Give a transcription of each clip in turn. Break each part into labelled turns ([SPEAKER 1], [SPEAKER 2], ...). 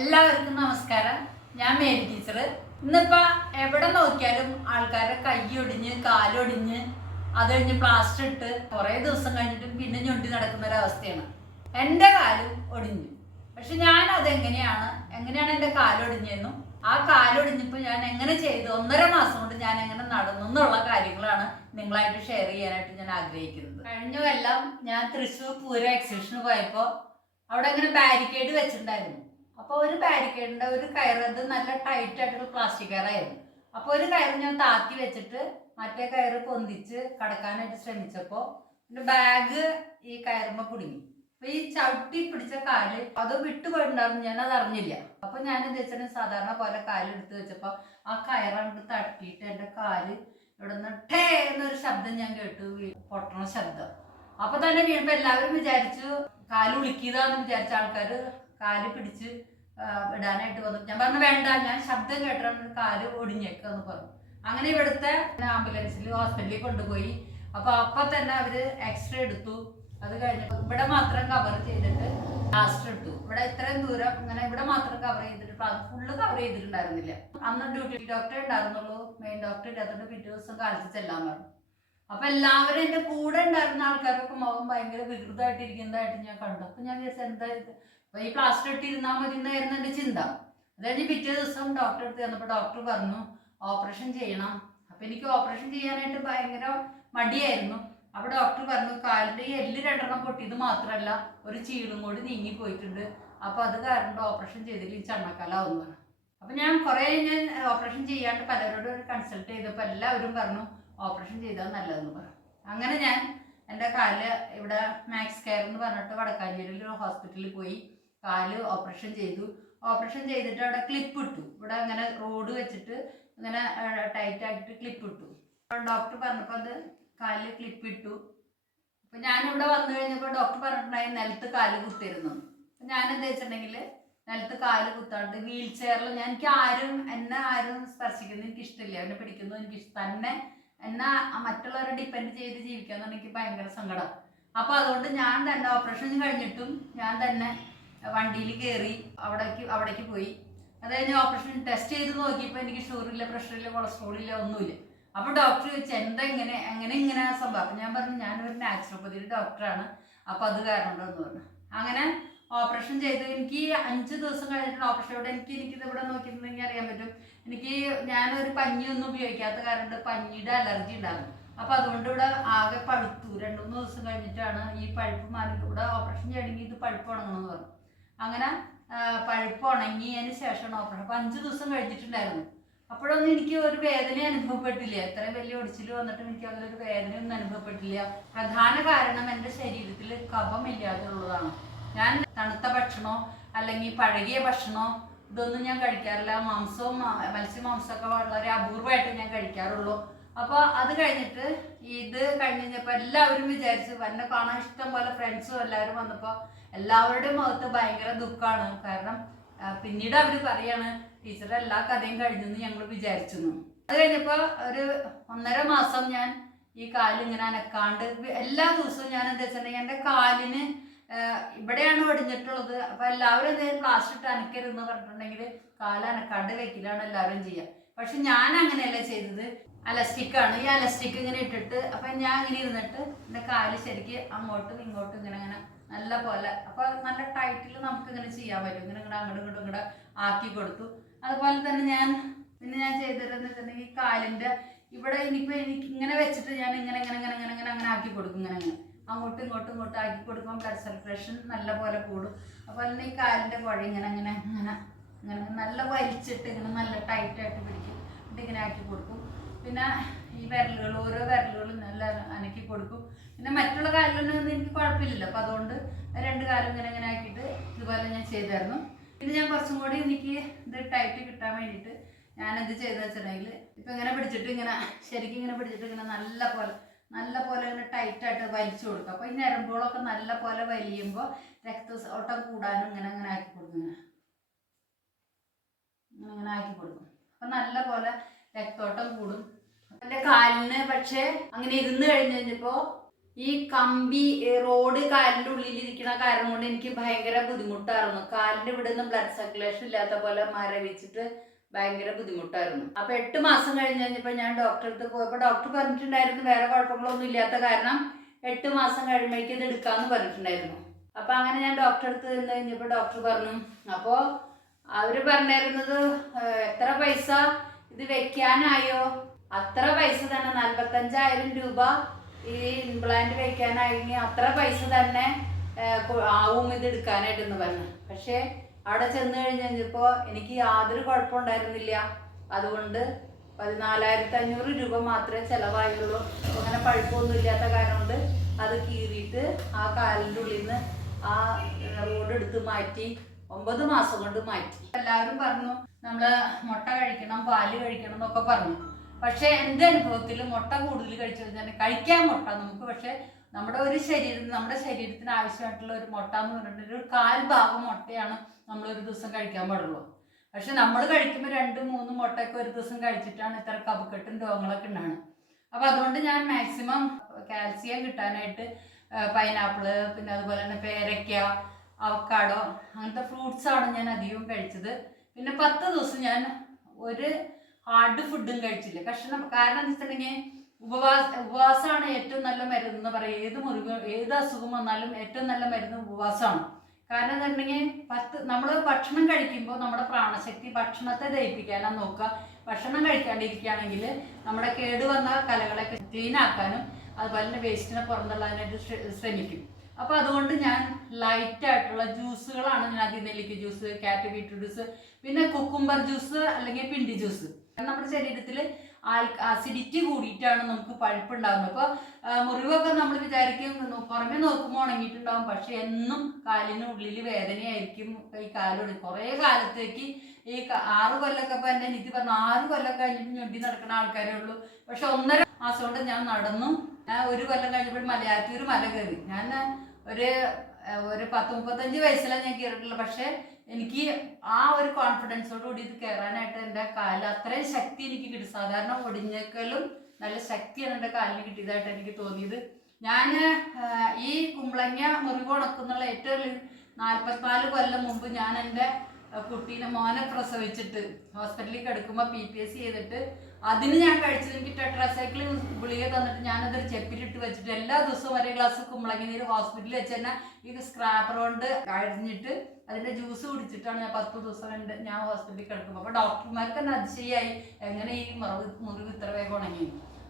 [SPEAKER 1] എല്ലാവർക്കും നമസ്കാരം. ഞാൻ മേരി ടീച്ചർ ഇന്നിപ്പോ എവിടെ നോക്കിയാലും ആൾക്കാരെ കൈ ഒടിഞ്ഞ് കാലൊടിഞ്ഞ് അത് കഴിഞ്ഞ് പ്ലാസ്റ്റർ ഇട്ട് കുറേ ദിവസം കഴിഞ്ഞിട്ടും പിന്നെ ഞൊണ്ടി നടക്കുന്ന ഒരവസ്ഥയാണ് എന്റെ കാലും ഒടിഞ്ഞു. പക്ഷെ ഞാൻ അതെങ്ങനെയാണ് എങ്ങനെയാണ് എന്റെ കാലൊടിഞ്ഞതെന്നും ആ കാലൊടിഞ്ഞപ്പോൾ ഞാൻ എങ്ങനെ ചെയ്തു ഒന്നര മാസം കൊണ്ട് ഞാൻ എങ്ങനെ നടന്നു എന്നുള്ള കാര്യങ്ങളാണ് നിങ്ങളായിട്ട് ഷെയർ ചെയ്യാനായിട്ട് ഞാൻ ആഗ്രഹിക്കുന്നത്. കഴിഞ്ഞ കൊല്ലം ഞാൻ തൃശ്ശൂർ പൂരം എക്സിബിഷന് പോയപ്പോൾ അവിടെ അങ്ങനെ ബാരിക്കേഡ് വെച്ചിട്ടുണ്ടായിരുന്നു. അപ്പോൾ ഒരു ബാരിക്കേഡിന്റെ ഒരു കയറത് നല്ല ടൈറ്റ് ആയിട്ടുള്ള പ്ലാസ്റ്റിക് കയറായിരുന്നു. അപ്പോൾ ഒരു കയർ ഞാൻ താക്കി വെച്ചിട്ട് മറ്റേ കയറ് പൊന്തിച്ച് കടക്കാനായിട്ട് ശ്രമിച്ചപ്പോൾ എന്റെ ബാഗ് ഈ കയറുമ്പോ കുടുങ്ങി. അപ്പൊ ഈ ചവിട്ടി പിടിച്ച കാൽ അത് വിട്ടുപോയിട്ടുണ്ടായിരുന്നു ഞാൻ അത് അറിഞ്ഞില്ല. അപ്പൊ ഞാൻ എന്താ വെച്ചാൽ സാധാരണ പോലെ കാൽ എടുത്ത് വെച്ചപ്പോ ആ കയറങ്ങോട്ട് തട്ടിയിട്ട് എന്റെ കാൽ ഇവിടെ നിന്ന് ടേ എന്നൊരു ശബ്ദം ഞാൻ കേട്ടു പൊട്ടണ ശബ്ദം. അപ്പൊ തന്നെ വീണപ്പോ എല്ലാവരും വിചാരിച്ചു കാൽ ഉളിക്കിയതാന്ന് വിചാരിച്ച ആൾക്കാര് കാൽ പിടിച്ച് ഇടാനായിട്ട് വന്നു. ഞാൻ പറഞ്ഞു വേണ്ട ഞാൻ ശബ്ദം കേട്ടിട്ടുണ്ട് കാൽ ഒടിഞ്ഞേക്കെന്ന് പറഞ്ഞു. അങ്ങനെ ഇവിടുത്തെ ആംബുലൻസിൽ ഹോസ്പിറ്റലിൽ കൊണ്ടുപോയി. അപ്പൊ അപ്പൊ തന്നെ അവർ എക്സ്റേ എടുത്തു. അത് കഴിഞ്ഞപ്പോ ഇവിടെ മാത്രം കവർ ചെയ്തിട്ട് ലാസ്റ്റ് എടുത്തു ഇവിടെ ഇത്രയും ദൂരം ഇങ്ങനെ ഇവിടെ മാത്രം കവർ ചെയ്തിട്ട് അത് ഫുള്ള് കവർ ചെയ്തിട്ടുണ്ടായിരുന്നില്ല. അന്ന് ഡ്യൂട്ടി ഡോക്ടറെ ഉണ്ടായിരുന്നുള്ളൂ. മെയിൻ ഡോക്ടർ ഇല്ലാത്തതുകൊണ്ട് പിറ്റേ ദിവസം കാലത്ത് ചെല്ലാൻ പറഞ്ഞു. അപ്പൊ എല്ലാവരും എന്റെ കൂടെ ഉണ്ടായിരുന്ന ആൾക്കാരൊക്കെ മുഖം ഭയങ്കര വികൃതമായിട്ടിരിക്കുന്നതായിട്ട് ഞാൻ കണ്ടു. അപ്പൊ ഞാൻ വിചാരിച്ചു എന്താ അപ്പൊ ഈ പ്ലാസ്റ്റർ ഇട്ടിരുന്നാൽ മതി എന്നായിരുന്നു എന്റെ ചിന്ത. അതായത് പിറ്റേ ദിവസം ഡോക്ടർ അടുത്ത് ചെന്നപ്പോൾ ഡോക്ടർ പറഞ്ഞു ഓപ്പറേഷൻ ചെയ്യണം. അപ്പൊ എനിക്ക് ഓപ്പറേഷൻ ചെയ്യാനായിട്ട് ഭയങ്കര മടിയായിരുന്നു. അപ്പൊ ഡോക്ടർ പറഞ്ഞു കാലിന്റെ എല്ല് രണ്ടെണ്ണം പൊട്ടിയത് മാത്രമല്ല ഒരു ചീളും കൂടി നീങ്ങി പോയിട്ടുണ്ട്. അപ്പൊ അത് കാരണം ഓപ്പറേഷൻ ചെയ്തില്ല ഈ ചണ്ണക്കാലാവും പറഞ്ഞു. അപ്പൊ ഞാൻ കുറെ ഞാൻ ഓപ്പറേഷൻ ചെയ്യാണ്ട് പലരോടും കൺസൾട്ട് ചെയ്തപ്പോൾ എല്ലാവരും പറഞ്ഞു ഓപ്പറേഷൻ ചെയ്താൽ നല്ലതെന്ന് പറഞ്ഞു അങ്ങനെ ഞാൻ എന്റെ കാൽ ഇവിടെ മാക്സ് കെയർ എന്ന് പറഞ്ഞിട്ട് വടക്കാഞ്ചേരിയിൽ ഒരു ഹോസ്പിറ്റലിൽ പോയി. കാൽ ഓപ്പറേഷൻ ചെയ്തു. ഓപ്പറേഷൻ ചെയ്തിട്ട് അവിടെ ക്ലിപ്പ് ഇട്ടു. ഇവിടെ അങ്ങനെ റോഡ് വെച്ചിട്ട് അങ്ങനെ ടൈറ്റ് ആക്കിയിട്ട് ക്ലിപ്പ് ഇട്ടു. ഡോക്ടർ പറഞ്ഞപ്പോൾ അത് കാലിൽ ക്ലിപ്പ് ഇട്ടു. അപ്പൊ ഞാനിവിടെ വന്നു കഴിഞ്ഞപ്പോൾ ഡോക്ടർ പറഞ്ഞിട്ടുണ്ടായി നിലത്ത് കാൽ കുത്തിയിരുന്നു. അപ്പം ഞാൻ എന്താ വെച്ചിട്ടുണ്ടെങ്കിൽ നിലത്ത് കാൽ കുത്താണ്ട് വീൽ ചെയറിൽ ഞാൻ എനിക്ക് ആരും എന്നെ ആരും സ്പർശിക്കുന്നത് എനിക്ക് ഇഷ്ടമില്ല എന്നെ പിടിക്കുന്നു എനിക്ക് ഇഷ്ടം തന്നെ എന്നാ മറ്റുള്ളവരെ ഡിപ്പെൻഡ് ചെയ്ത് ജീവിക്കാന്ന് എനിക്ക് ഭയങ്കര സങ്കടം. അപ്പൊ അതുകൊണ്ട് ഞാൻ തന്നെ ഓപ്പറേഷൻ കഴിഞ്ഞിട്ടും ഞാൻ തന്നെ വണ്ടിയിൽ കയറി അവിടേക്ക് അവിടേക്ക് പോയി. അത് കഴിഞ്ഞ് ഓപ്പറേഷൻ ടെസ്റ്റ് ചെയ്ത് നോക്കിയപ്പോൾ എനിക്ക് ഷുഗറില്ല പ്രഷറില്ല കൊളസ്ട്രോൾ ഇല്ല ഒന്നുമില്ല. അപ്പോൾ ഡോക്ടർ ചോദിച്ചു എന്താ ഇങ്ങനെ എങ്ങനെ ഇങ്ങനെ സംഭവം? അപ്പം ഞാൻ പറഞ്ഞു ഞാനൊരു നാച്ചുറോപ്പതിയുടെ ഡോക്ടറാണ് അപ്പോൾ അത് കാരണമുണ്ടെന്ന് പറഞ്ഞു. അങ്ങനെ ഓപ്പറേഷൻ ചെയ്ത് എനിക്ക് അഞ്ച് ദിവസം കഴിഞ്ഞിട്ട് ഓപ്പറേഷൻ ഇവിടെ എനിക്ക് എനിക്കിത് ഇവിടെ നോക്കിയിട്ടുണ്ടെങ്കിൽ അറിയാൻ പറ്റും. എനിക്ക് ഞാനൊരു പഞ്ഞിയൊന്നും ഉപയോഗിക്കാത്ത കാരണം പഞ്ഞിയുടെ അലർജി ഉണ്ടാകും അപ്പം അതുകൊണ്ട് ഇവിടെ ആകെ പഴുത്തു. രണ്ടു മൂന്ന് ദിവസം കഴിഞ്ഞിട്ടാണ് ഈ പഴുപ്പ് മാറി ഇവിടെ ഓപ്പറേഷൻ ചെയ്യണമെങ്കിൽ ഇത് പഴുപ്പ് ഉണങ്ങണമെന്ന് പറഞ്ഞു. അങ്ങനെ പഴുപ്പ് ഉണങ്ങിയതിന് ശേഷമാണ് ഓപ്പറേഷൻ അപ്പൊ അഞ്ച് ദിവസം കഴിഞ്ഞിട്ടുണ്ടായിരുന്നു. അപ്പോഴൊന്നും എനിക്ക് ഒരു വേദന അനുഭവപ്പെട്ടില്ല. എത്രയും വലിയ ഒടിച്ചിൽ വന്നിട്ടും എനിക്ക് അതിലൊരു വേദനയൊന്നും അനുഭവപ്പെട്ടില്ല. പ്രധാന കാരണം എന്റെ ശരീരത്തിൽ കഫമില്ലാതുള്ളതാണ് ഞാൻ തണുത്ത ഭക്ഷണമോ അല്ലെങ്കിൽ പഴകിയ ഭക്ഷണമോ ഇതൊന്നും ഞാൻ കഴിക്കാറില്ല. മാംസവും മത്സ്യമാംസമൊക്കെ വളരെ അപൂർവമായിട്ട് ഞാൻ കഴിക്കാറുള്ളൂ. അപ്പോൾ അത് കഴിഞ്ഞിട്ട് ഇത് കഴിഞ്ഞ് കഴിഞ്ഞപ്പോൾ എല്ലാവരും വിചാരിച്ചു എന്നെ കാണാൻ ഇഷ്ടം പോലെ ഫ്രണ്ട്സും എല്ലാവരും വന്നപ്പോൾ എല്ലാവരുടെയും മുഖത്ത് ഭയങ്കര ദുഃഖമാണ്. കാരണം പിന്നീട് അവർ പറയാണ് ടീച്ചറുടെ എല്ലാ കഥയും കഴിഞ്ഞെന്ന് ഞങ്ങൾ വിചാരിച്ചു അത് കഴിഞ്ഞപ്പോൾ ഒരു ഒന്നര മാസം ഞാൻ ഈ കാലിൽ ഇങ്ങനെ അനക്കാണ്ട് എല്ലാ ദിവസവും ഞാൻ എന്താ വെച്ചിട്ടുണ്ടെങ്കിൽ എന്റെ കാലിന് ഇവിടെയാണ് ഒടിഞ്ഞിട്ടുള്ളത്. അപ്പൊ എല്ലാവരും എന്തെങ്കിലും പ്ലാസ്റ്റർ ഇട്ട് അനക്കരുതെന്ന് പറഞ്ഞിട്ടുണ്ടെങ്കിൽ കാൽ അനക്കാണ്ട് വെക്കലാണ് എല്ലാവരും ചെയ്യുക. പക്ഷെ ഞാൻ അങ്ങനെയല്ല ചെയ്തത്. അലസ്റ്റിക്കാണ് ഈ അലസ്റ്റിക് ഇങ്ങനെ ഇട്ടിട്ട് അപ്പൊ ഞാൻ ഇങ്ങനെ ഇരുന്നിട്ട് എന്റെ കാൽ ശരിക്ക് അങ്ങോട്ടും ഇങ്ങോട്ടും ഇങ്ങനെ ഇങ്ങനെ നല്ല പോലെ അപ്പൊ നല്ല ടൈറ്റിൽ നമുക്ക് ഇങ്ങനെ ചെയ്യാൻ പറ്റും. ഇങ്ങനെ ഇങ്ങനെ അങ്ങോട്ടും ഇങ്ങോട്ടും ഇങ്ങോട്ട് ആക്കി കൊടുത്തു. അതുപോലെ തന്നെ ഞാൻ പിന്നെ ഞാൻ ചെയ്തിരുന്ന വെച്ചിട്ടുണ്ടെങ്കിൽ കാലിന്റെ ഇവിടെ ഇനിയിപ്പോ എനിക്ക് ഇങ്ങനെ വെച്ചിട്ട് ഞാൻ ഇങ്ങനെ ഇങ്ങനെ ഇങ്ങനെ ഇങ്ങനെ ഇങ്ങനെ അങ്ങനെ ആക്കി കൊടുക്കും ഇങ്ങനെ ഇങ്ങനെ. അങ്ങോട്ടും ഇങ്ങോട്ടും ഇങ്ങോട്ടും ആക്കി കൊടുക്കുമ്പോൾ ബ്ലഡ് സർക്കുലേഷൻ നല്ല പോലെ കൂടും. അതുപോലെ തന്നെ ഈ കാലിന്റെ കുഴ ഇങ്ങനെ ഇങ്ങനെ ഇങ്ങനെ ഇങ്ങനെ നല്ല വലിച്ചിട്ട് ഇങ്ങനെ നല്ല ടൈറ്റ് ആയിട്ട് പിടിക്കും. എന്നിട്ട് ഇങ്ങനെ ആക്കി കൊടുക്കും. പിന്നെ ഈ വിരലുകൾ ഓരോ വിരലുകളും നല്ല അനക്കി കൊടുക്കും. പിന്നെ മറ്റുള്ള കാലിലൊന്നും എനിക്ക് കുഴപ്പമില്ലല്ലോ. അപ്പം അതുകൊണ്ട് രണ്ട് കാലും ഇങ്ങനെ ഇങ്ങനെ ആക്കിയിട്ട് ഇതുപോലെ ഞാൻ ചെയ്തായിരുന്നു. പിന്നെ ഞാൻ കുറച്ചും കൂടി എനിക്ക് ഇത് ടൈറ്റ് കിട്ടാൻ വേണ്ടിയിട്ട് ഞാൻ എന്ത് ചെയ്തെന്ന് വെച്ചിട്ടുണ്ടെങ്കിൽ ഇപ്പം ഇങ്ങനെ പിടിച്ചിട്ട് ഇങ്ങനെ ശരിക്കും ഇങ്ങനെ പിടിച്ചിട്ട് ഇങ്ങനെ നല്ല പോലെ നല്ല പോലെ ഇങ്ങനെ ടൈറ്റായിട്ട് വലിച്ചു കൊടുക്കും. അപ്പോൾ ഈ ഞരമ്പുകളൊക്കെ നല്ല പോലെ വലിയുമ്പോൾ രക്ത ഓട്ടം കൂടാനും ഇങ്ങനെ ഇങ്ങനെ ആക്കി കൊടുക്കും ഇങ്ങനെ ഇങ്ങനെ ആക്കി കൊടുക്കും. അപ്പം നല്ല പോലെ രക്തോട്ടം കൂടും. എന്റെ കാലിന് പക്ഷെ അങ്ങനെ ഇരുന്ന് കഴിഞ്ഞപ്പോ കഴിഞ്ഞപ്പോൾ ഈ കമ്പി റോഡ് കാലിന്റെ ഉള്ളിൽ ഇരിക്കുന്ന കാരണം കൊണ്ട് എനിക്ക് ഭയങ്കര ബുദ്ധിമുട്ടായിരുന്നു. കാലിന്റെ ഇവിടെ നിന്ന് ബ്ലഡ് സർക്കുലേഷൻ ഇല്ലാത്ത പോലെ മരവിച്ചിട്ട് ഭയങ്കര ബുദ്ധിമുട്ടായിരുന്നു. അപ്പൊ എട്ട് മാസം കഴിഞ്ഞ് കഴിഞ്ഞപ്പോ ഞാൻ ഡോക്ടറെ അടുത്ത് പോയപ്പോ ഡോക്ടർ പറഞ്ഞിട്ടുണ്ടായിരുന്നു വേറെ കുഴപ്പങ്ങളൊന്നും ഇല്ലാത്ത കാരണം എട്ട് മാസം കഴിയുമ്പോഴേക്കും ഇത് എടുക്കാന്ന് പറഞ്ഞിട്ടുണ്ടായിരുന്നു. അപ്പൊ അങ്ങനെ ഞാൻ ഡോക്ടറെ അടുത്ത് നിന്ന് കഴിഞ്ഞപ്പോ ഡോക്ടർ പറഞ്ഞു അപ്പോ അവർ പറഞ്ഞിരുന്നത് എത്ര പൈസ ഇത് വെക്കാനായോ? അത്ര പൈസ തന്നെ നാല്പത്തഞ്ചായിരം രൂപ ഈ ഇംപ്ലാന്റ് വെക്കാനായെങ്കിൽ അത്ര പൈസ തന്നെ ആവും ഇത് എടുക്കാനായിട്ടെന്ന് പറഞ്ഞു. പക്ഷേ അവിടെ ചെന്ന് കഴിഞ്ഞപ്പോ എനിക്ക് യാതൊരു കുഴപ്പമുണ്ടായിരുന്നില്ല. അതുകൊണ്ട് പതിനാലായിരത്തി അഞ്ഞൂറ് രൂപ മാത്രമേ ചിലവായുള്ളൂ. അങ്ങനെ പഴുപ്പൊന്നും ഇല്ലാത്ത കാരണം കൊണ്ട് അത് കീറിയിട്ട് ആ കാലിന്റെ ഉള്ളിൽ നിന്ന് ആ റോഡ് എടുത്ത് മാറ്റി ഒമ്പത് മാസം കൊണ്ട് മാറ്റി. എല്ലാവരും പറഞ്ഞു നമ്മൾ മുട്ട കഴിക്കണം പാൽ കഴിക്കണം എന്നൊക്കെ പറഞ്ഞു. പക്ഷെ എന്റെ അനുഭവത്തിൽ മുട്ട കൂടുതൽ കഴിച്ചു കഴിഞ്ഞാൽ കഴിക്കാൻ മുട്ട നമുക്ക് പക്ഷെ നമ്മുടെ ഒരു ശരീരം നമ്മുടെ ശരീരത്തിന് ആവശ്യമായിട്ടുള്ള ഒരു മുട്ട എന്ന് പറഞ്ഞിട്ട് ഒരു കാൽ ഭാഗം മുട്ടയാണ് നമ്മൾ ഒരു ദിവസം കഴിക്കാൻ പാടുള്ളൂ. പക്ഷെ നമ്മൾ കഴിക്കുമ്പോൾ രണ്ട് മൂന്ന് മുട്ടയൊക്കെ ഒരു ദിവസം കഴിച്ചിട്ടാണ് ഇത്ര കപക്കെട്ടും രോഗങ്ങളൊക്കെ ഉണ്ടാകുന്നത് അപ്പൊ അതുകൊണ്ട് ഞാൻ മാക്സിമം കാൽസ്യം കിട്ടാനായിട്ട് പൈനാപ്പിൾ പിന്നെ അതുപോലെ തന്നെ പേരയ്ക്ക അവക്കാടോ അങ്ങനത്തെ ഫ്രൂട്ട്സ് ആണ് ഞാൻ അധികവും കഴിച്ചത്. പിന്നെ പത്ത് ദിവസം ഞാൻ ഒരു ഹാർഡ് ഫുഡും കഴിച്ചില്ല. കഷ്ണം കാരണം എന്താ വെച്ചിട്ടുണ്ടെങ്കിൽ ഉപവാസ ഉപവാസമാണ് ഏറ്റവും നല്ല മരുന്ന് എന്ന് പറയും. ഏത് മുറിവ് ഏത് അസുഖം വന്നാലും ഏറ്റവും നല്ല മരുന്ന് ഉപവാസമാണ്. കാരണം എന്താ വെച്ചിട്ടുണ്ടെങ്കിൽ പത്ത് നമ്മൾ ഭക്ഷണം കഴിക്കുമ്പോൾ നമ്മുടെ പ്രാണശക്തി ഭക്ഷണത്തെ ദഹിപ്പിക്കാനാണ് നോക്കുക. ഭക്ഷണം കഴിക്കാണ്ടിരിക്കുകയാണെങ്കിൽ നമ്മുടെ കേടുവന്ന കലകളൊക്കെ ക്ലീൻ ആക്കാനും അതുപോലെ തന്നെ വേസ്റ്റിനെ പുറന്തള്ളാനായിട്ട് ശ്രമിക്കും. അപ്പോൾ അതുകൊണ്ട് ഞാൻ ലൈറ്റ് ആയിട്ടുള്ള ജ്യൂസുകളാണ് ഞാൻ അതിൽ നെല്ലിക്ക ജ്യൂസ് കാറ്റ് ബീറ്റ്റൂട്ട് ജ്യൂസ് പിന്നെ കുക്കുംബർ ജ്യൂസ് അല്ലെങ്കിൽ പിണ്ടി ജ്യൂസ് നമ്മുടെ ശരീരത്തിൽ അസിഡിറ്റി കൂടിയിട്ടാണ് നമുക്ക് പഴുപ്പ് ഉണ്ടാകുന്നത് അപ്പോൾ മുറിവൊക്കെ നമ്മൾ വിചാരിക്കും പുറമെ നോക്കുമ്പോൾ ഉണങ്ങിയിട്ടുണ്ടാവും. പക്ഷെ എന്നും കാലിന് ഉള്ളിൽ വേദനയായിരിക്കും ഈ കാലോട്. കുറേ കാലത്തേക്ക് ഈ ആറ് കൊല്ലൊക്കെ ഇപ്പൊ എന്റെ എനിക്ക് പറഞ്ഞു ആറ് കൊല്ലം കഴിഞ്ഞിട്ട് ഞൊണ്ടി നടക്കുന്ന ആൾക്കാരേ ഉള്ളൂ. പക്ഷെ ഒന്നര മാസം കൊണ്ട് ഞാൻ നടന്നു. ഞാൻ ഒരു കൊല്ലം കഴിഞ്ഞപ്പോൾ മലയാറ്റൂർ മല കയറി ഞാൻ ഒരു ഒരു പത്ത് മുപ്പത്തഞ്ച് വയസ്സിലാണ് ഞാൻ കയറിയിട്ടുള്ളത്. പക്ഷെ എനിക്ക് ആ ഒരു കോൺഫിഡൻസോട് കൂടി ഇത് കയറാനായിട്ട് എന്റെ കാലിൽ അത്രയും ശക്തി എനിക്ക് കിട്ടി. സാധാരണ ഒടിഞ്ഞേക്കാളും നല്ല ശക്തിയാണ് എന്റെ കാലിന് കിട്ടിയതായിട്ട് എനിക്ക് തോന്നിയത്. ഞാൻ ഈ കുമ്പളങ്ങ മുറിവ് ഉണക്കുന്നുള്ള ഏറ്റവും നാൽപ്പത്തിനാല് കൊല്ലം മുമ്പ് ഞാൻ എന്റെ കുട്ടീനെ മോനെ പ്രസവിച്ചിട്ട് ഹോസ്പിറ്റലിൽ കിടക്കുമ്പോൾ പി പി എസ് ചെയ്തിട്ട് അതിന് ഞാൻ കഴിച്ചത് എനിക്ക് ടെട്രാസൈക്കിൾ ഗുളിക തന്നിട്ട് ഞാനതൊരു ചെപ്പിലിട്ട് വെച്ചിട്ട് എല്ലാ ദിവസവും ഒരേ ഗ്ലാസ് കുമ്പളങ്ങി നീര് ഹോസ്പിറ്റലിൽ വെച്ച് തന്നെ ഈ സ്ക്രാപ്പർ കൊണ്ട് കഴിഞ്ഞിട്ട് അതിന്റെ ജ്യൂസ് കുടിച്ചിട്ടാണ് ഞാൻ പത്ത് ദിവസം കണ്ട് ഞാൻ ഹോസ്പിറ്റലിൽ കിടക്കുമ്പോൾ അപ്പോൾ ഡോക്ടർമാർക്ക് തന്നെ അതിശയായി. എങ്ങനെ ഈ മുറിവ് മുറിവ് ഇത്ര വേഗം ഉണങ്ങി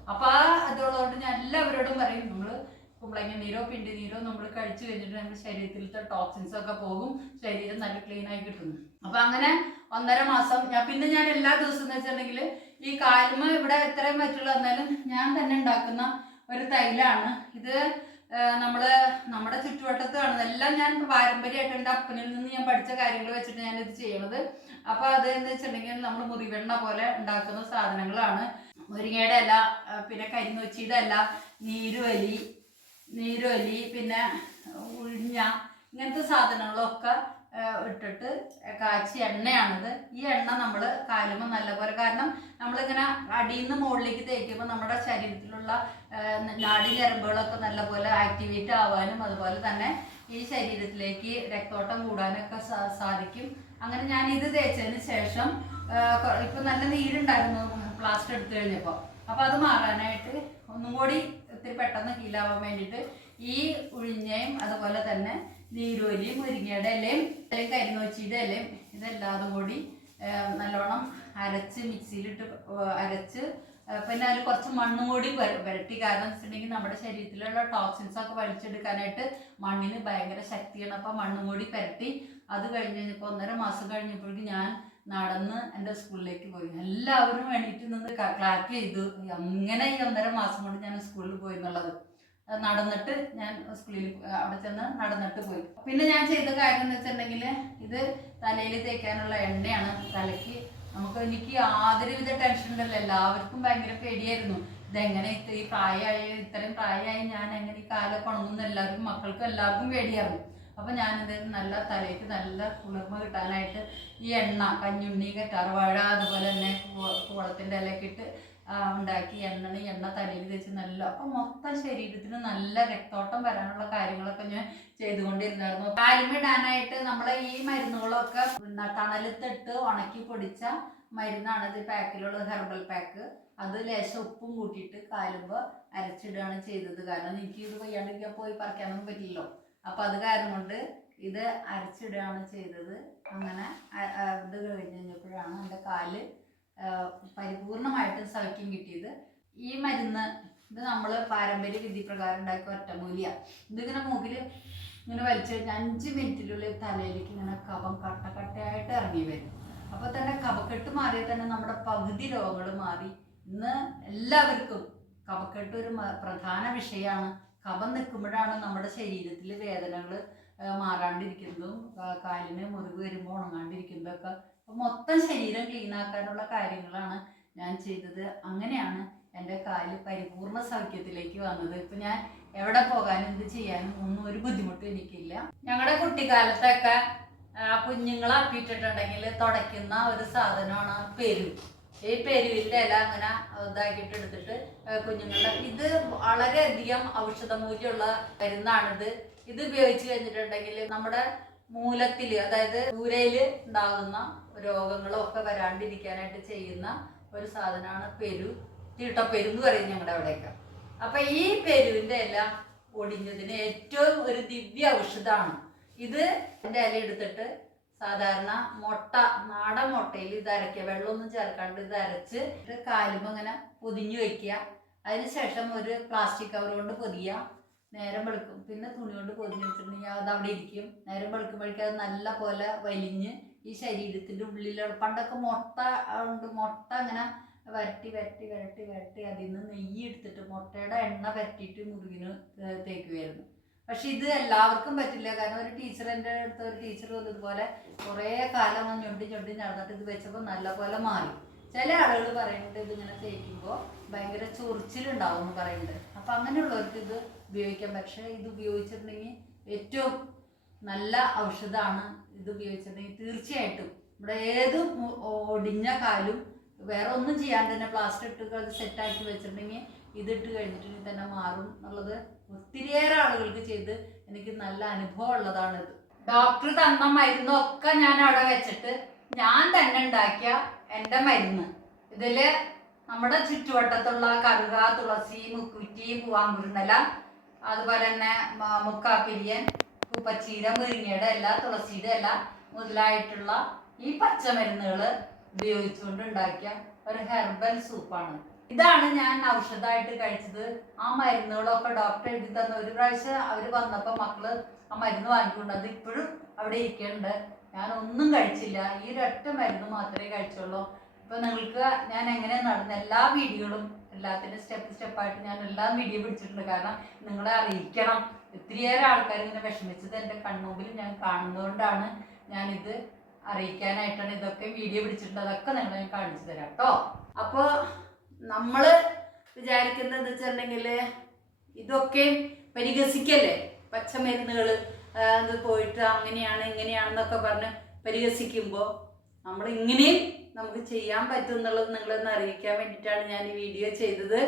[SPEAKER 1] അപ്പൊ ആ അതുള്ളതുകൊണ്ട് ഞാൻ എല്ലാവരോടും പറയും നമ്മൾ കുമ്പളങ്ങ നീരോ പിണ്ടി നീരോ നമ്മൾ കഴിച്ചു കഴിഞ്ഞിട്ട് നമ്മുടെ ശരീരത്തിലത്തെ ടോക്സിൻസ് ഒക്കെ പോകും. ശരീരം നല്ല ക്ലീൻ ആയി കിട്ടുന്നു. അപ്പൊ അങ്ങനെ ഒന്നര മാസം ഞാൻ പിന്നെ ഞാൻ എല്ലാ ദിവസവും എന്ന് വെച്ചിട്ടുണ്ടെങ്കിൽ ഈ കാൽമ ഇവിടെ എത്രയും പറ്റുള്ള എന്നാലും ഞാൻ തന്നെ ഉണ്ടാക്കുന്ന ഒരു തൈലാണ്. ഇത് നമ്മൾ നമ്മുടെ ചുറ്റുവട്ടത്ത് കാണുന്നത് എല്ലാം ഞാൻ പാരമ്പര്യമായിട്ട് എന്റെ അപ്പനിൽ നിന്ന് ഞാൻ പഠിച്ച കാര്യങ്ങൾ വെച്ചിട്ട് ഞാൻ ഇത് ചെയ്യണത്. അപ്പൊ അത് എന്ന് വെച്ചിട്ടുണ്ടെങ്കിൽ നമ്മൾ മുറിവെണ്ണ പോലെ ഉണ്ടാക്കുന്ന സാധനങ്ങളാണ്. മുരിങ്ങയുടെ ആ, പിന്നെ കരിനൊച്ചിയുടെ ഇല നീരുവലി നീരുവലി പിന്നെ ഉഴിഞ്ഞ ഇങ്ങനത്തെ സാധനങ്ങളൊക്കെ ഇട്ടിട്ട് കാച്ചി എണ്ണയാണിത്. ഈ എണ്ണ നമ്മൾ കാലുമ്പോൾ നല്ലപോലെ കാരണം നമ്മളിങ്ങനെ അടിയിൽ നിന്ന് മുകളിലേക്ക് തേക്കുമ്പോൾ നമ്മുടെ ശരീരത്തിലുള്ള നാടി ഞരമ്പുകളൊക്കെ നല്ലപോലെ ആക്ടിവേറ്റ് ആവാനും അതുപോലെ തന്നെ ഈ ശരീരത്തിലേക്ക് രക്തോട്ടം കൂടാനൊക്കെ സാധിക്കും. അങ്ങനെ ഞാൻ ഇത് തേച്ചതിന് ശേഷം ഇപ്പം നല്ല നീരുണ്ടായിരുന്നു പ്ലാസ്റ്റർ എടുത്തു കഴിഞ്ഞപ്പോൾ അപ്പോൾ അത് മാറാനായിട്ട് ഒന്നും കൂടി ഇത്തിരി പെട്ടെന്ന് ഹീലാവാൻ വേണ്ടിയിട്ട് ഈ ഉഴിഞ്ഞയും അതുപോലെ തന്നെ നീരുവലിയും മുരിങ്ങയുടെ ഇലയും ഇലയും കരിനോച്ചിയുടെ ഇലയും ഇതെല്ലാതും കൂടി നല്ലോണം അരച്ച് മിക്സിയിലിട്ട് അരച്ച് പിന്നെ അതിൽ കുറച്ച് മണ്ണും കൂടി വര- വരട്ടി. കാരണം വെച്ചിട്ടുണ്ടെങ്കിൽ നമ്മുടെ ശരീരത്തിലുള്ള ടോക്സിൻസ് ഒക്കെ വലിച്ചെടുക്കാനായിട്ട് മണ്ണിന് ഭയങ്കര ശക്തിയാണ്. അപ്പം മണ്ണും കൂടി പരട്ടി അത് കഴിഞ്ഞ് കഴിഞ്ഞപ്പോൾ ഒന്നര മാസം കഴിഞ്ഞപ്പോഴേക്കും ഞാൻ നടന്ന് എന്റെ സ്കൂളിലേക്ക് പോയി. എല്ലാവരും വേണ്ടിയിട്ട് നിന്ന് ക്ലാപ്പ് ചെയ്തു. അങ്ങനെ ഈ ഒന്നര മാസം കൊണ്ട് ഞാൻ സ്കൂളിൽ പോയി എന്നുള്ളത്. നടന്നിട്ട് ഞാൻ സ്കൂളിൽ അവിടെ ചെന്ന് നടന്നിട്ട് പോയി. പിന്നെ ഞാൻ ചെയ്ത കാര്യം എന്ന് വെച്ചിട്ടുണ്ടെങ്കിൽ ഇത് തലയിൽ തേക്കാനുള്ള എണ്ണയാണ്. തലയ്ക്ക് നമുക്ക് എനിക്ക് യാതൊരുവിധ ടെൻഷൻ ഉണ്ടല്ലോ എല്ലാവർക്കും ഭയങ്കര പേടിയായിരുന്നു. ഇതെങ്ങനെ ഈ പ്രായമായി ഇത്രയും പ്രായമായി ഞാൻ എങ്ങനെ ഈ കാലൊക്കെ ഉണങ്ങുന്ന എല്ലാവർക്കും മക്കൾക്കും എല്ലാവർക്കും പേടിയായിരുന്നു. അപ്പൊ ഞാൻ എന്തായാലും നല്ല തലയ്ക്ക് നല്ല കുളിർമ കിട്ടാനായിട്ട് ഈ എണ്ണ കഞ്ഞുണ്ണി കറ്റാർവാഴ അതുപോലെ തന്നെ കുളത്തിന്റെ ഇലയൊക്കെ ഇട്ട് ഉണ്ടാക്കി എണ്ണ എണ്ണ തലയിൽ തേച്ച് നല്ല അപ്പൊ മൊത്തം ശരീരത്തിന് നല്ല രക്തോട്ടം വരാനുള്ള കാര്യങ്ങളൊക്കെ ഞാൻ ചെയ്തുകൊണ്ടിരുന്നായിരുന്നു. കാലിമിടാനായിട്ട് നമ്മളെ ഈ മരുന്നുകളൊക്കെ തണലത്തിട്ട് ഉണക്കി പൊടിച്ച മരുന്നാണ് ഇത് പാക്കിലുള്ള ഹെർബൽ പാക്ക്. അത് ലേശം ഉപ്പും കൂട്ടിയിട്ട് കാലുമ്പോൾ അരച്ചിടുകയാണ് ചെയ്തത്. കാരണം എനിക്ക് ഇത് വയ്യാണ്ടിരിക്കാൻ പോയി പറിക്കാനൊന്നും പറ്റില്ലല്ലോ. അപ്പൊ അത് കാരണം കൊണ്ട് ഇത് അരച്ചിടുകയാണ് ചെയ്തത്. അങ്ങനെ ഇത് കഴിഞ്ഞ് കഴിഞ്ഞപ്പോഴാണ് എന്റെ കാൽ പരിപൂർണമായിട്ടും സൗഖ്യം കിട്ടിയത്. ഈ മരുന്ന് ഇത് നമ്മൾ പാരമ്പര്യ വിധി പ്രകാരം ഉണ്ടാക്കിയ ഒറ്റമൂലിയ. ഇതിങ്ങനെ മൂക്കിൽ ഇങ്ങനെ വലിച്ചു കഴിഞ്ഞാൽ അഞ്ച് മിനിറ്റിനുള്ളിൽ തലയിലേക്ക് ഇങ്ങനെ കഫം കട്ട കട്ടയായിട്ട് ഇറങ്ങി വരും. അപ്പോൾ തന്നെ കഫക്കെട്ട് മാറിയാൽ തന്നെ നമ്മുടെ പകുതി രോഗങ്ങൾ മാറി. ഇന്ന് എല്ലാവർക്കും കഫക്കെട്ട് ഒരു പ്രധാന വിഷയമാണ് കഫം നിൽക്കുമ്പോഴാണ് നമ്മുടെ ശരീരത്തിൽ വേദനകൾ മാറാണ്ടിരിക്കുന്നതും കാലിന് മുറിവ് വരുമ്പോൾ ഉണങ്ങാണ്ടിരിക്കുന്നതൊക്കെ. മൊത്തം ശരീരം ക്ലീൻ ആക്കാനുള്ള കാര്യങ്ങളാണ് ഞാൻ ചെയ്തത്. അങ്ങനെയാണ് എന്റെ കാൽ പരിപൂർണ സൗഖ്യത്തിലേക്ക് വന്നത്. ഇപ്പം ഞാൻ എവിടെ പോകാനും ഇത് ചെയ്യാനും ഒന്നും ഒരു ബുദ്ധിമുട്ടും എനിക്കില്ല. ഞങ്ങളുടെ കുട്ടിക്കാലത്തൊക്കെ കുഞ്ഞുങ്ങളെ അപ്പിട്ടിട്ടുണ്ടെങ്കിൽ തുടയ്ക്കുന്ന ഒരു സാധനമാണ് പെരു. ഈ പെരുവിന്റെ ഇല അങ്ങനെ ഇതാക്കിയിട്ട് എടുത്തിട്ട് കുഞ്ഞുങ്ങളുടെ ഇത് വളരെയധികം ഔഷധമൂല്യമുള്ള മരുന്നാണിത്. ഇത് ഉപയോഗിച്ച് കഴിഞ്ഞിട്ടുണ്ടെങ്കിൽ നമ്മുടെ മൂലത്തിൽ അതായത് ദൂരയിൽ ഉണ്ടാകുന്ന രോഗങ്ങളും ഒക്കെ വരാണ്ടിരിക്കാനായിട്ട് ചെയ്യുന്ന ഒരു സാധനമാണ് പെരു തീട്ടപ്പെരു എന്ന് പറയും ഞങ്ങളുടെ അവിടെയൊക്കെ. അപ്പൊ ഈ പെരുവിന്റെ ഇല ഒടിഞ്ഞതിന് ഏറ്റവും ഒരു ദിവ്യ ഔഷധമാണ്. ഇത് എന്റെ ഇല എടുത്തിട്ട് സാധാരണ മുട്ട നാടൻ മുട്ടയിൽ ഇത് അരയ്ക്കുക. വെള്ളമൊന്നും ചേർക്കാണ്ട് ഇത് അരച്ച് കാലുമ്പോൾ ഇങ്ങനെ പൊതിഞ്ഞു വെക്കുക. അതിനുശേഷം ഒരു പ്ലാസ്റ്റിക് കവർ കൊണ്ട് പൊതിയുക. നേരം വെളുക്കും. പിന്നെ തുണി കൊണ്ട് പൊതിഞ്ഞ് വെച്ചിട്ടുണ്ടെങ്കിൽ അത് അവിടെ ഇരിക്കും. നേരം വെളുക്കുമ്പോഴേക്കും അത് നല്ല പോലെ വലിഞ്ഞ് ഈ ശരീരത്തിന്റെ ഉള്ളിൽ പണ്ടൊക്കെ മുട്ട ഉണ്ട് മുട്ട അങ്ങനെ വരട്ടി വരട്ടി വരട്ടി വരട്ടി അതിൽ നിന്ന് നെയ്യ് എടുത്തിട്ട് മുട്ടയുടെ എണ്ണ വരട്ടിയിട്ട് മുറിവിന് തേക്കുമായിരുന്നു പക്ഷെ ഇത് എല്ലാവർക്കും പറ്റില്ല. കാരണം ഒരു ടീച്ചർ എന്റെ അടുത്ത് ഒരു ടീച്ചർ വന്നതുപോലെ കുറേ കാലം വന്ന് ഞൊണ്ടി ഞൊണ്ടി നടന്നിട്ട് ഇത് വെച്ചപ്പോൾ നല്ലപോലെ മാറി. ചില ആളുകൾ പറയുന്നുണ്ട് ഇങ്ങനെ തേക്കുമ്പോൾ ഭയങ്കര ചൊറിച്ചിലുണ്ടാവും എന്ന് പറയുന്നുണ്ട്. അപ്പം അങ്ങനെയുള്ളവർക്ക് ഇത് ഉപയോഗിക്കാം. പക്ഷേ ഇത് ഉപയോഗിച്ചിട്ടുണ്ടെങ്കിൽ ഏറ്റവും നല്ല ഔഷധമാണ് ഇത് ഉപയോഗിച്ചിട്ടുണ്ടെങ്കിൽ തീർച്ചയായിട്ടും ഇവിടെ ഏത് ഒടിഞ്ഞ കാലും വേറെ ഒന്നും ചെയ്യാണ്ട് തന്നെ പ്ലാസ്റ്റർ ഇട്ട് അത് സെറ്റാക്കി വെച്ചിട്ടുണ്ടെങ്കിൽ ഇതിട്ട് കഴിഞ്ഞിട്ടുണ്ടെങ്കിൽ തന്നെ മാറും എന്നുള്ളത് ഒത്തിരിയേറെ ആളുകൾക്ക് ചെയ്ത് എനിക്ക് നല്ല അനുഭവം ഉള്ളതാണിത് ഡോക്ടർ തന്ന മരുന്നൊക്കെ ഞാൻ അവിടെ വെച്ചിട്ട് ഞാൻ തന്നെ ഉണ്ടാക്കിയ എന്റെ മരുന്ന്. ഇതിൽ നമ്മുടെ ചുറ്റുവട്ടത്തുള്ള കറുക തുളസി മുക്കുറ്റി പൂവാങ്കുരുന്നല അതുപോലെ തന്നെ മുക്കാപ്പിരിയൻ കുപ്പച്ചീര മുരിങ്ങയുടെ എല്ലാ തുളസിയുടെ എല്ലാ മുതലായിട്ടുള്ള ഈ പച്ചമരുന്നുകൾ ഉപയോഗിച്ചുകൊണ്ട് ഉണ്ടാക്കിയ ഒരു ഹെർബൽ സൂപ്പാണ്. ഇതാണ് ഞാൻ ഔഷധമായിട്ട് കഴിച്ചത്. ആ മരുന്നുകളൊക്കെ ഡോക്ടർ എഴുതി തന്ന ഒരു പ്രാവശ്യം അവർ വന്നപ്പോൾ മക്കൾ ആ മരുന്ന് വാങ്ങിക്കൊണ്ട് അത് ഇപ്പോഴും അവിടെ ഇരിക്കുന്നുണ്ട് ഞാൻ ഒന്നും കഴിച്ചില്ല. ഈ ഒരൊറ്റ മരുന്ന് മാത്രമേ കഴിച്ചുള്ളൂ. ഇപ്പൊ നിങ്ങൾക്ക് ഞാൻ എങ്ങനെ നടന്ന എല്ലാ വീഡിയോകളും എല്ലാത്തിന്റെ സ്റ്റെപ്പ് സ്റ്റെപ്പായിട്ട് ഞാൻ എല്ലാ വീഡിയോ പിടിച്ചിട്ടുണ്ട്. കാരണം നിങ്ങളെ അറിയിക്കണം. ഒത്തിരിയേറെ ആൾക്കാർ ഇങ്ങനെ വിഷമിച്ചത് എന്റെ കൺമുമ്പിൽ ഞാൻ കാണുന്നതുകൊണ്ടാണ് ഞാനിത് അറിയിക്കാനായിട്ടാണ് ഇതൊക്കെ വീഡിയോ പിടിച്ചിട്ടുണ്ട് അതൊക്കെ നിങ്ങളെ ഞാൻ കാണിച്ചു തരാം കേട്ടോ അപ്പോൾ നമ്മൾ വിചാരിക്കുന്നത് വെച്ചിട്ടുണ്ടെങ്കിൽ ഇതൊക്കെ പരിഹസിക്കല്ലേ? പച്ചമരുന്നുകൾ അത് പോയിട്ട് അങ്ങനെയാണ് ഇങ്ങനെയാണെന്നൊക്കെ പറഞ്ഞ് പരിഹസിക്കുമ്പോൾ നമ്മൾ ഇങ്ങനെയും നമുക്ക് ചെയ്യാൻ പറ്റും എന്നുള്ളത് നിങ്ങളൊന്ന് അറിയിക്കാൻ വേണ്ടിയിട്ടാണ് ഞാൻ ഈ വീഡിയോ ചെയ്തത്.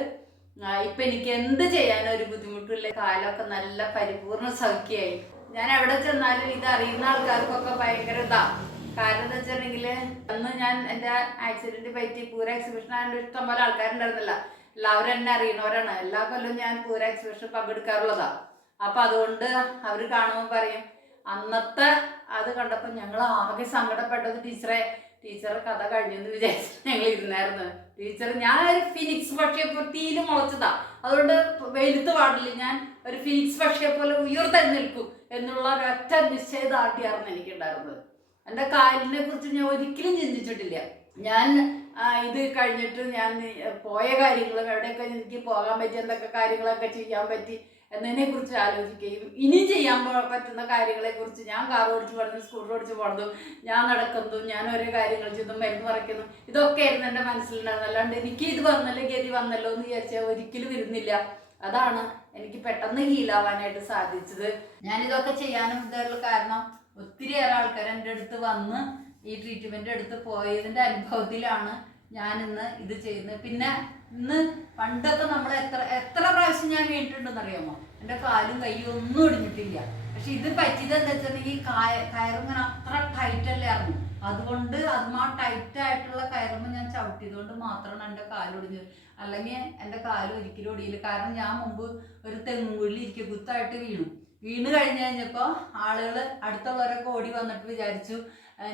[SPEAKER 1] ഇപ്പം എനിക്ക് എന്ത് ചെയ്യാനും ഒരു ബുദ്ധിമുട്ടില്ല. കാലമൊക്കെ നല്ല പരിപൂർണ സൗഖ്യമായി ഞാൻ എവിടെ ചെന്നാലും ഇത് അറിയുന്ന ആൾക്കാർക്കൊക്കെ ഭയങ്കര ഇതാ. കാരണം എന്താ വെച്ചിട്ടുണ്ടെങ്കിൽ അന്ന് ഞാൻ എന്റെ ആക്സിഡന്റ് പറ്റി പൂര എക്സിബിഷൻ ആയതുകൊണ്ട് ഇഷ്ടം പോലെ ആൾക്കാരുണ്ടായിരുന്നില്ല. എല്ലാവരും എന്നെ അറിയണവരാണ് എല്ലാ കൊല്ലവും ഞാൻ പൂര എക്സിബിഷൻ പങ്കെടുക്കാറുള്ളതാ. അപ്പൊ അതുകൊണ്ട് അവർ കാണുമ്പോൾ പറയും അന്നത്തെ അത് കണ്ടപ്പോൾ ഞങ്ങൾ ആകെ സങ്കടപ്പെട്ടത് ടീച്ചറെ ടീച്ചർ കഥ കഴിഞ്ഞെന്ന് വിചാരിച്ചു ഞങ്ങൾ ഇരുന്നായിരുന്നു. ടീച്ചർ ഞാൻ ഒരു ഫിനിക്സ് പക്ഷിയെ തീയിൽ മുളച്ചതാ. അതുകൊണ്ട് വെയിലത്ത് പാടില്ല. ഞാൻ ഒരു ഫിനിക്സ് പക്ഷിയെ പോലെ ഉയർത്തെഴുന്നേൽക്കും എന്നുള്ള ഒരൊറ്റ നിശ്ചയദാർഢ്യമായിരുന്നു എനിക്കുണ്ടായിരുന്നത്. എന്റെ കാലിനെ കുറിച്ച് ഞാൻ ഒരിക്കലും ചിന്തിച്ചിട്ടില്ല. ഞാൻ ഇത് കഴിഞ്ഞിട്ട് ഞാൻ പോയ കാര്യങ്ങൾ എവിടെയൊക്കെ എനിക്ക് പോകാൻ പറ്റി എന്തൊക്കെ കാര്യങ്ങളൊക്കെ ചെയ്യാൻ പറ്റി എന്നതിനെ കുറിച്ച് ആലോചിക്കുകയും ഇനി ചെയ്യാൻ പറ്റുന്ന കാര്യങ്ങളെ കുറിച്ച് ഞാൻ കാർ ഓടിച്ച് പോകുന്നു സ്കൂട്ടർ ഓടിച്ച് പോകുന്നു ഞാൻ നടക്കുന്നതും ഞാൻ ഓരോ കാര്യങ്ങൾ ചെയ്തും മരുന്ന് മറയ്ക്കുന്നു ഇതൊക്കെ ആയിരുന്നു എന്റെ മനസ്സിലുണ്ടായിരുന്നു അല്ലാണ്ട് എനിക്ക് ഇത് വന്നല്ലോ ഗതി വന്നല്ലോ എന്ന് വിചാരിച്ചാൽ ഒരിക്കലും ഇരുന്നില്ല. അതാണ് എനിക്ക് പെട്ടെന്ന് ഹീലാവാനായിട്ട് സാധിച്ചത്. ഞാനിതൊക്കെ ചെയ്യാനും ഇതായിട്ടുള്ള കാരണം ഒത്തിരിയേറെ ആൾക്കാർ എന്റെ അടുത്ത് വന്ന് ഈ ട്രീറ്റ്മെന്റ് എടുത്ത് പോയതിന്റെ അനുഭവത്തിലാണ് ഞാനിന്ന് ഇത് ചെയ്യുന്നത്. പിന്നെ ഇന്ന് പണ്ടൊക്കെ നമ്മൾ എത്ര എത്ര പ്രാവശ്യം ഞാൻ വീണിട്ടുണ്ടെന്ന് അറിയാമോ എന്റെ കാലും കൈയും ഒന്നും ഇടിഞ്ഞിട്ടില്ല പക്ഷെ ഇത് പറ്റിയത് എന്താ വെച്ചിട്ടുണ്ടെങ്കിൽ കായ കയറിങ്ങനെ അത്ര ടൈറ്റ് അല്ലായിരുന്നു അതുകൊണ്ട് അതുമാ ടൈറ്റ് ആയിട്ടുള്ള കയറുമ്പോൾ ഞാൻ ചവിട്ടിയതുകൊണ്ട് മാത്രമാണ് എന്റെ കാലൊടിഞ്ഞത് അല്ലെങ്കിൽ എന്റെ കാൽ ഒരിക്കലും ഒടിയില്ല. കാരണം ഞാൻ മുമ്പ് ഒരു തെങ്ങുകുള്ളി ഇരിക്കുക വീണു. വീണ് കഴിഞ്ഞ് കഴിഞ്ഞപ്പോൾ ആളുകൾ അടുത്തുള്ളവരൊക്കെ ഓടി വന്നിട്ട് വിചാരിച്ചു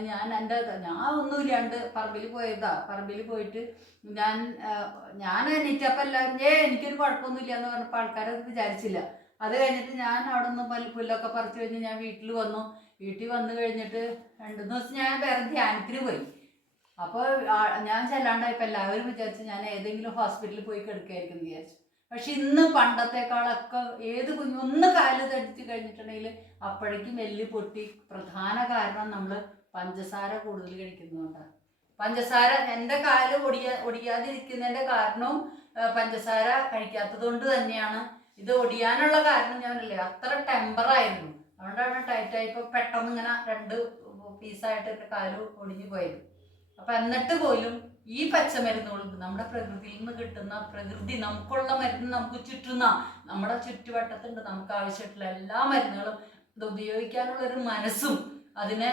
[SPEAKER 1] ഞാൻ എന്റെ ഞാൻ ഒന്നുമില്ലാണ്ട് പറമ്പിൽ പോയതാ. പറമ്പിൽ പോയിട്ട് ഞാൻ ഞാൻ എണീറ്റപ്പോൾ എല്ലാവരും ഏ എനിക്കൊരു കുഴപ്പമൊന്നുമില്ല എന്ന് പറഞ്ഞപ്പോൾ ആൾക്കാരത് വിചാരിച്ചില്ല. അത് കഴിഞ്ഞിട്ട് ഞാൻ അവിടെ നിന്ന് പല്ല് പുല്ലൊക്കെ പറിച്ചു കഴിഞ്ഞ് ഞാൻ വീട്ടിൽ വന്നു. വീട്ടിൽ വന്നു കഴിഞ്ഞിട്ട് രണ്ട് ദിവസം ഞാൻ വേറെ ധ്യാനത്തിന് പോയി. അപ്പോൾ ഞാൻ ചെല്ലാണ്ടായപ്പോൾ എല്ലാവരും വിചാരിച്ചു ഞാൻ ഏതെങ്കിലും ഹോസ്പിറ്റലിൽ പോയി കിടക്കായിരിക്കും എന്ന് വിചാരിച്ചു. പക്ഷെ ഇന്ന് പണ്ടത്തെക്കാളൊക്കെ ഏത് കുഞ്ഞു ഒന്ന് കാൽ തടുത്തി കഴിഞ്ഞിട്ടുണ്ടെങ്കിൽ അപ്പോഴേക്കും എല്ല് പൊട്ടി. പ്രധാന കാരണം നമ്മൾ പഞ്ചസാര കൂടുതൽ കഴിക്കുന്നതുകൊണ്ടാണ് പഞ്ചസാര എന്റെ കാൽ ഒടിയാ ഒടിയാതിരിക്കുന്നതിന്റെ കാരണവും പഞ്ചസാര കഴിക്കാത്തത് കൊണ്ട് തന്നെയാണ്. ഇത് ഒടിയാനുള്ള കാരണം ഞാനല്ലേ അത്ര ടെമ്പറായിരുന്നു അതുകൊണ്ടാണ് ടൈറ്റായി ഇപ്പോൾ പെട്ടെന്ന് ഇങ്ങനെ രണ്ട് പീസായിട്ട് കാൽ ഒടിഞ്ഞു പോയത്. അപ്പം എന്നിട്ട് പോലും ഈ പച്ചമരുന്നുകൾ നമ്മുടെ പ്രകൃതിയിൽ നിന്ന് കിട്ടുന്ന പ്രകൃതി നമുക്കുള്ള മരുന്ന് നമുക്ക് ചുറ്റുന്ന നമ്മുടെ ചുറ്റുവട്ടത്തുണ്ട് നമുക്ക് ആവശ്യമായിട്ടുള്ള എല്ലാ മരുന്നുകളും ഇത് ഉപയോഗിക്കാനുള്ള ഒരു മനസ്സും അതിനെ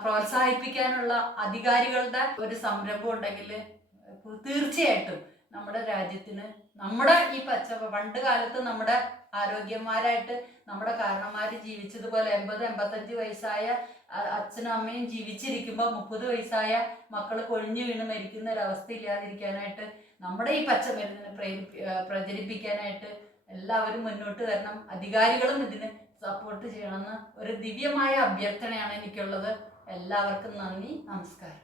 [SPEAKER 1] പ്രോത്സാഹിപ്പിക്കാനുള്ള അധികാരികളുടെ ഒരു സംരംഭം ഉണ്ടെങ്കിൽ തീർച്ചയായിട്ടും നമ്മുടെ രാജ്യത്തിന് നമ്മുടെ ഈ പച്ച പണ്ട് കാലത്ത് നമ്മുടെ ആരോഗ്യന്മാരായിട്ട് നമ്മുടെ കാരണന്മാർ ജീവിച്ചതുപോലെ എൺപത് എൺപത്തഞ്ച് വയസ്സായ അച്ഛനും അമ്മയും ജീവിച്ചിരിക്കുമ്പോൾ മുപ്പത് വയസ്സായ മക്കൾ കൊഴിഞ്ഞു വീണ് മരിക്കുന്ന ഒരവസ്ഥ ഇല്ലാതിരിക്കാനായിട്ട് നമ്മുടെ ഈ പച്ചമരുന്നിനെ പ്രചരിപ്പിക്കാനായിട്ട് എല്ലാവരും മുന്നോട്ട് വരണം. അധികാരികളും ഇതിന് സപ്പോർട്ട് ചെയ്യണമെന്ന് ഒരു ദിവ്യമായ അഭ്യർത്ഥനയാണ് എനിക്കുള്ളത്. എല്ലാവർക്കും നന്ദി നമസ്കാരം.